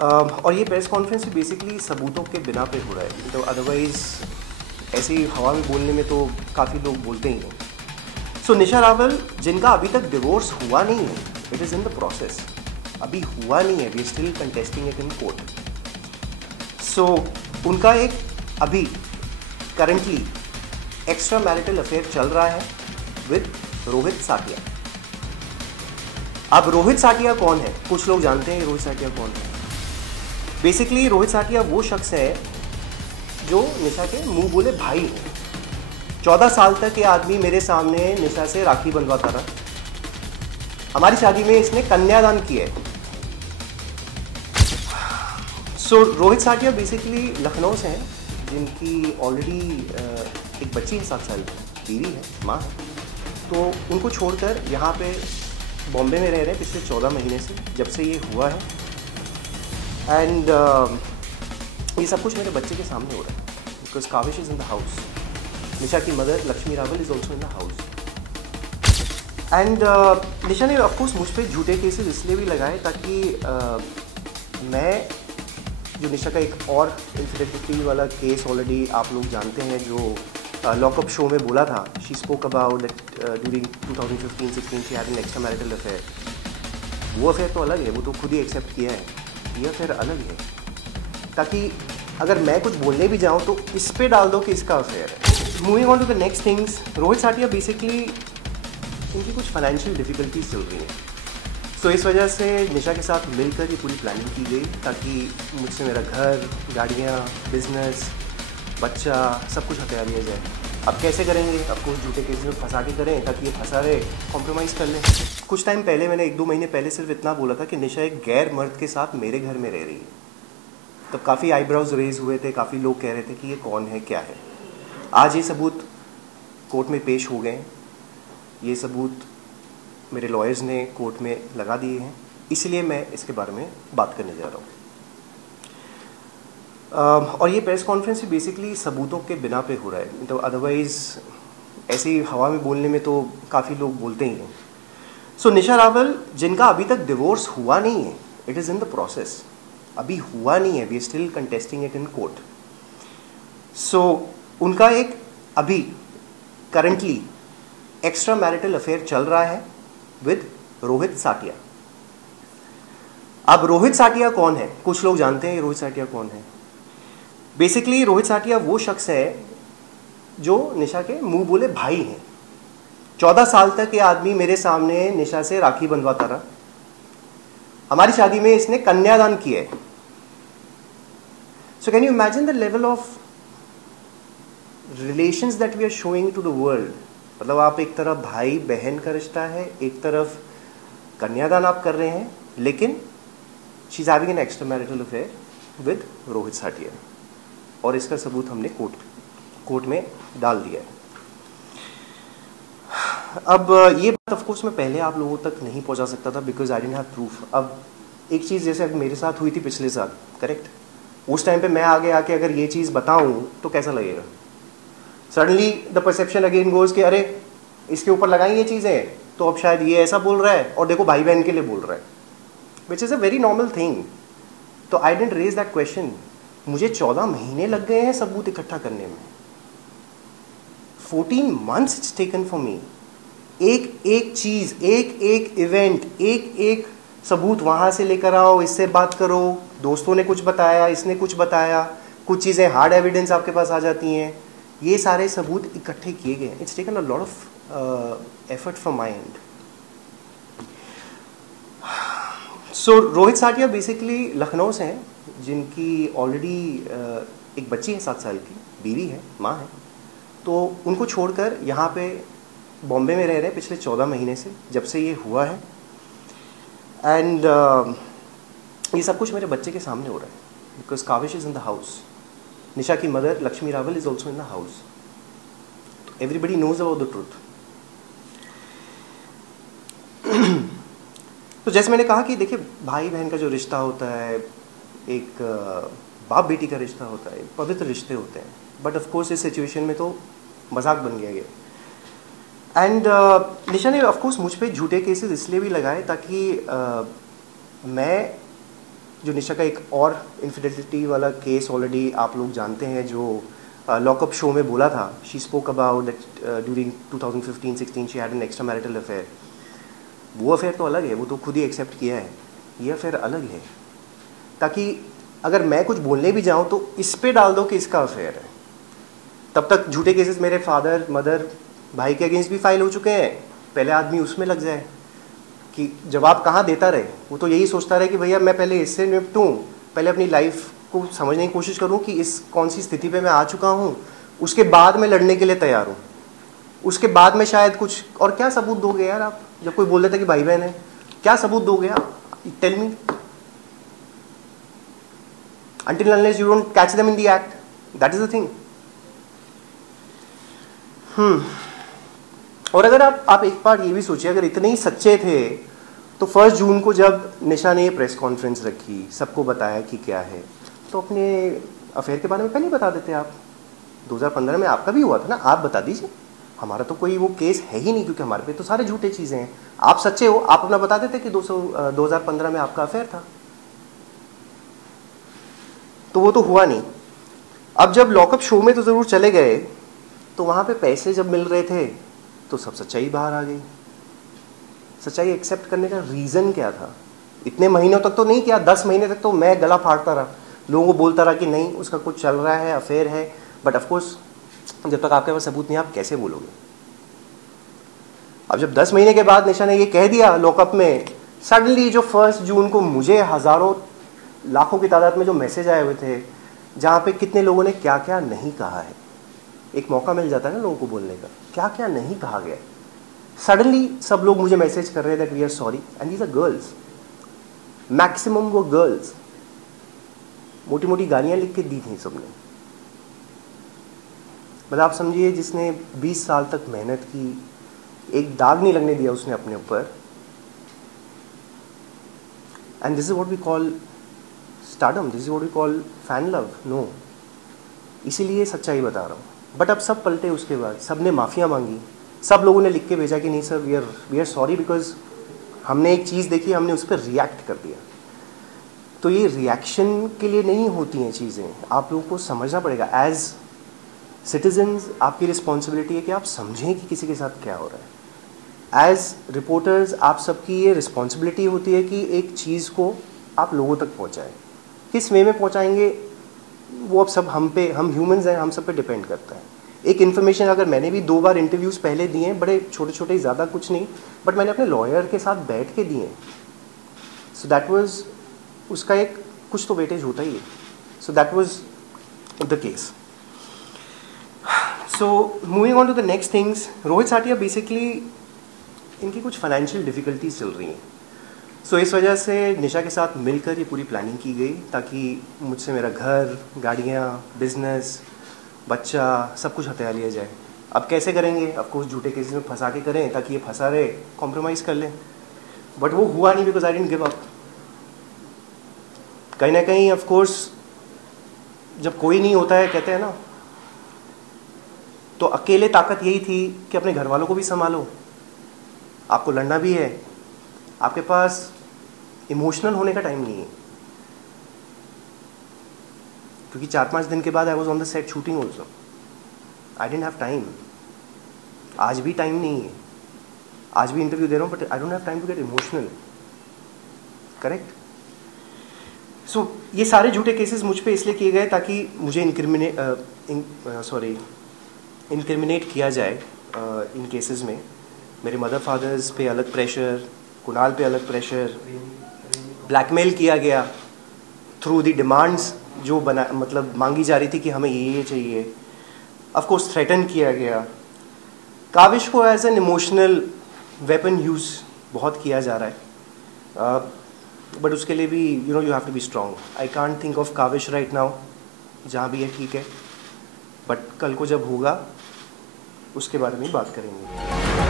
और ये press conference basically सबूतों के बिना पे हो रहा है, तो अदरवाइज़ ऐसे ही हवा में बोलने में तो काफ़ी लोग बोलते ही हैं। सो निशा रावल, जिनका अभी तक डिवोर्स हुआ नहीं है, it is in the process, अभी हुआ नहीं है, we still contesting it in court. So उनका एक अभी करंटली एक्स्ट्रा मैरिटल अफेयर चल रहा है विद रोहित साटिया। अब रोहित साटिया कौन है? कुछ लोग जानते हैं रोहित साटिया कौन है। बेसिकली रोहित साटिया वो शख्स है जो निशा के मुंह बोले भाई हैं। 14 साल तक ये आदमी मेरे सामने निशा से राखी बंधवाता रहा। हमारी शादी में इसने कन्यादान किया है। सो रोहित साटिया बेसिकली लखनऊ से हैं, जिनकी ऑलरेडी एक बच्ची है, 7 साल की बीवी है, माँ है। तो उनको छोड़कर यहाँ पे बॉम्बे में रह रहे हैं पिछले 14 महीने से, जब से ये हुआ है। एंड ये सब कुछ मेरे बच्चे के सामने हो रहा है, because Kavish is in the house. Nisha की mother Lakshmi Rawal is also in the house. And Nisha ने ऑफकोर्स मुझ पर झूठे केसेस इसलिए भी लगाए ताकि मैं जो निशा का एक और इनफिडेलिटी वाला केस ऑलरेडी आप लोग जानते हैं, जो लॉकअप शो में बोला था। She spoke about that during 2015-16 she had an extra marital affair. वो अफेयर तो अलग है, वो तो खुद ही एक्सेप्ट किया है। ये अफेयर अलग है, ताकि अगर मैं कुछ बोलने भी जाऊँ तो इस पे डाल दो कि इसका अफेयर है। Moving on to the next things, Rohit Satiya basically इनकी कुछ फाइनेंशियल डिफिकल्टीज चल रही हैं। सो इस वजह से निशा के साथ मिलकर ये पूरी प्लानिंग की गई ताकि मुझसे मेरा घर, गाड़ियाँ, बिजनेस, बच्चा सब कुछ हटा लिया जाए। अब कैसे करेंगे? आपको झूठे केस में फंसा के करें ताकि ये फंसा रहे, कॉम्प्रोमाइज़ कर लें। कुछ टाइम पहले मैंने 1-2 महीने पहले सिर्फ इतना बोला था कि निशा एक गैर मर्द के साथ मेरे घर में रह रही है। तब काफ़ी आईब्राउज रेज हुए थे, काफ़ी लोग कह रहे थे कि ये कौन है, क्या है। आज ये सबूत कोर्ट में पेश हो गए। ये सबूत मेरे लॉयर्स ने कोर्ट में लगा दिए हैं, इसलिए मैं इसके बारे में बात करने जा रहा हूँ। और ये प्रेस कॉन्फ्रेंस बेसिकली सबूतों के बिना पे हो रहा है, तो अदरवाइज़ ऐसे ही हवा में बोलने में तो काफ़ी लोग बोलते ही हैं। सो निशा रावल, जिनका अभी तक डिवोर्स हुआ नहीं है, it is in the process, अभी हुआ नहीं है, we still contesting it in court. So उनका एक अभी करंटली एक्स्ट्रा मैरिटल अफेयर चल रहा है विद रोहित साटिया। अब रोहित साटिया कौन है? कुछ लोग जानते हैं रोहित साटिया कौन है। बेसिकली रोहित साटिया वो शख्स है जो निशा के मुंह बोले भाई हैं। 14 साल तक ये आदमी मेरे सामने निशा से राखी बंधवाता रहा। हमारी शादी में इसने कन्यादान किया है। So can you imagine the level of relations that we are showing to the world. मतलब आप एक तरफ भाई बहन का रिश्ता है, एक तरफ कन्यादान आप कर रहे हैं, लेकिन she is having an extra marital affair with Rohit Satiya. और इसका सबूत हमने कोर्ट में डाल दिया है। अब ये बात ऑफ कोर्स मैं पहले आप लोगों तक नहीं पहुंचा सकता था, because I didn't have proof. अब एक चीज़ जैसे मेरे साथ हुई थी पिछले साल, करेक्ट, उस टाइम पे मैं आगे आके अगर ये चीज़ बताऊं तो कैसा लगेगा? Suddenly the perception again goes कि अरे इसके ऊपर लगाई ये चीज़ें, तो अब शायद ये ऐसा बोल रहा है, और देखो भाई बहन के लिए बोल रहा है, which is a very normal thing. तो I didn't raise that question. मुझे 14 महीने लग गए हैं सबूत इकट्ठा करने में। 14 months it's taken for me. एक एक चीज़, एक एक इवेंट, एक एक सबूत वहाँ से लेकर आओ, इससे बात करो, दोस्तों ने कुछ बताया, इसने कुछ बताया, कुछ चीज़ें हार्ड एविडेंस आपके पास आ जाती हैं। ये सारे सबूत इकट्ठे किए गए। It's taken a lot of effort from my end. So Rohit Satiya basically Lucknow से हैं, जिनकी ऑलरेडी एक बच्ची है, 7 साल की बीवी है, माँ है। तो उनको छोड़कर यहाँ पे बॉम्बे में रह रहे हैं पिछले 14 महीने से, जब से ये हुआ है। एंड ये सब कुछ मेरे बच्चे के सामने हो रहा है, because Kavish is in the house. Nisha की mother Lakshmi Rawal is also in the house. Everybody knows about the truth. तो जैसे मैंने कहा कि देखिए, भाई बहन का जो रिश्ता होता है, एक बाप बेटी का रिश्ता होता है, पवित्र रिश्ते होते हैं, बट ऑफ कोर्स इस सिचुएशन में तो मजाक बन गया। एंड निशा ने ऑफ कोर्स मुझ पे झूठे केसेस इसलिए भी लगाए ताकि मैं जो निशा का एक और इन्फिडेलिटी वाला केस ऑलरेडी आप लोग जानते हैं, जो लॉकअप शो में बोला था. She spoke about that during 2015-16 she had an extra marital affair. वो अफेयर तो अलग है, वो तो खुद ही एक्सेप्ट किया है. ये अफेयर अलग है. ताकि अगर मैं कुछ बोलने भी जाऊँ तो इस पे डाल दो कि इसका अफेयर है. तब तक झूठे केसेस मेरे फादर, मदर, भाई के अगेंस्ट भी फाइल हो चुके हैं. पहले आदमी उसमें लग जाए कि जवाब कहाँ देता रहे. वो तो यही सोचता रहे कि भैया मैं पहले इससे निपटूँ, पहले अपनी लाइफ को समझने की कोशिश करूँ कि इस कौन सी स्थिति पे मैं आ चुका हूँ, उसके बाद मैं लड़ने के लिए तैयार हूँ. उसके बाद में शायद कुछ. और क्या सबूत दोगे यार आप, जब कोई बोल देता कि भाई बहन है, क्या सबूत दोगे आप? Tell me. Until unless you don't catch them in the act, that is the thing. और अगर आप एक बार ये भी सोचिए, अगर इतने ही सच्चे थे तो 1 जून को जब निशा ने ये प्रेस कॉन्फ्रेंस रखी, सबको बताया कि क्या है, तो अपने अफेयर के बारे में पहले ही बता देते आप. 2015 में आपका भी हुआ था ना, आप बता दीजिए. हमारा तो कोई वो केस है ही नहीं, क्योंकि हमारे पे तो सारे झूठे चीज़ें हैं. आप सच्चे हो, आप अपना बता देते कि 2015 में आपका अफेयर था. तो वो तो हुआ नहीं. अब जब लॉकअप शो में तो ज़रूर चले गए, तो वहाँ पे पैसे जब मिल रहे थे तो सब सच्चाई बाहर आ गई. सच्चाई एक्सेप्ट करने का रीज़न क्या था? इतने महीनों तक तो नहीं किया, 10 महीने तक तो मैं गला फाड़ता रहा, लोगों को बोलता रहा कि नहीं उसका कुछ चल रहा है, अफेयर है. बट ऑफकोर्स जब तक आपके पास सबूत नहीं, आप कैसे बोलोगे? अब जब 10 महीने के बाद निशा ने ये कह दिया लॉकअप में, सडनली जो 1 जून को मुझे हज़ारों लाखों की तादाद में जो मैसेज आए हुए थे, जहाँ पे कितने लोगों ने क्या क्या नहीं कहा है. एक मौका मिल जाता है ना लोगों को बोलने का, क्या क्या नहीं कहा गया. सडनली सब लोग मुझे मैसेज कर रहे हैं that we are sorry. And these are girls, maximum वो गर्ल्स. मोटी मोटी गालियाँ लिख के दी थी सबने. मतलब आप समझिए, जिसने 20 साल तक मेहनत की, एक दाग नहीं लगने दिया उसने अपने ऊपर. And this is what we call stardom, this is what we call fan love. No, इसीलिए सच्चाई बता रहा हूँ. बट अब सब पलटे. उसके बाद सब ने माफ़िया मांगी, सब लोगों ने लिख के भेजा कि नहीं sir we are sorry, because हमने एक चीज़ देखी, हमने उस पर रिएक्ट कर दिया. तो ये रिएक्शन के लिए नहीं होती हैं चीज़ें. आप लोगों को समझना पड़ेगा. एज सिटीजन्स आपकी रिस्पॉन्सिबिलिटी है कि आप समझें कि किसी के साथ क्या हो रहा है. एज रिपोर्टर्स आप सबकी ये रिस्पॉन्सिबिलिटी होती है कि एक चीज़ को आप लोगों तक पहुँचाएँ. किस वे में पहुँचाएंगे वो अब सब हम ह्यूमंस हैं, हम सब पे डिपेंड करता है. एक इन्फॉर्मेशन अगर मैंने भी 2 बार इंटरव्यूज़ पहले दिए हैं, बड़े छोटे छोटे, ज़्यादा कुछ नहीं, बट मैंने अपने लॉयर के साथ बैठ के दिए. सो दैट वाज, उसका एक कुछ तो वेटेज होता ही है. So that was the case. So moving on to the next things. Rohit Satiya basically, इनकी कुछ फाइनेंशियल डिफ़िकल्टीज चल रही हैं. सो इस वजह से निशा के साथ मिलकर ये पूरी प्लानिंग की गई, ताकि मुझसे मेरा घर, गाड़ियाँ, बिजनेस, बच्चा, सब कुछ हथिया लिया जाए. अब कैसे करेंगे? ऑफकोर्स झूठे केसेस में फंसा के करें, ताकि ये फंसा रहे, कॉम्प्रोमाइज़ कर लें. बट वो हुआ नहीं, because I didn't give up. कहीं ना कहीं ऑफकोर्स जब कोई नहीं होता है, कहते हैं ना, तो अकेले ताकत यही थी कि अपने घर वालों को भी संभालो, आपको लड़ना भी है, आपके पास इमोशनल होने का टाइम नहीं है. क्योंकि 4-5 दिन के बाद I was on the set shooting also. I didn't have time. आज भी टाइम नहीं है. आज भी इंटरव्यू दे रहा हूँ, but I don't have time to get emotional. Correct. So ये सारे झूठे केसेस मुझ पे इसलिए किए गए ताकि मुझे इनक्रिमिनेट किया जाए इन केसेस में. मेरे मदर फादर्स पे अलग प्रेशर, कुणाल पे अलग प्रेशर, ब्लैकमेल किया गया थ्रू द डिमांड्स जो मतलब मांगी जा रही थी कि हमें ये चाहिए. ऑफ कोर्स थ्रेटन किया गया. काविश को as an emotional weapon use बहुत किया जा रहा है. बट उसके लिए भी you have to be strong. I can't think of Kavish right now. जहाँ भी है ठीक है, बट कल को जब होगा उसके बारे में बात करेंगे.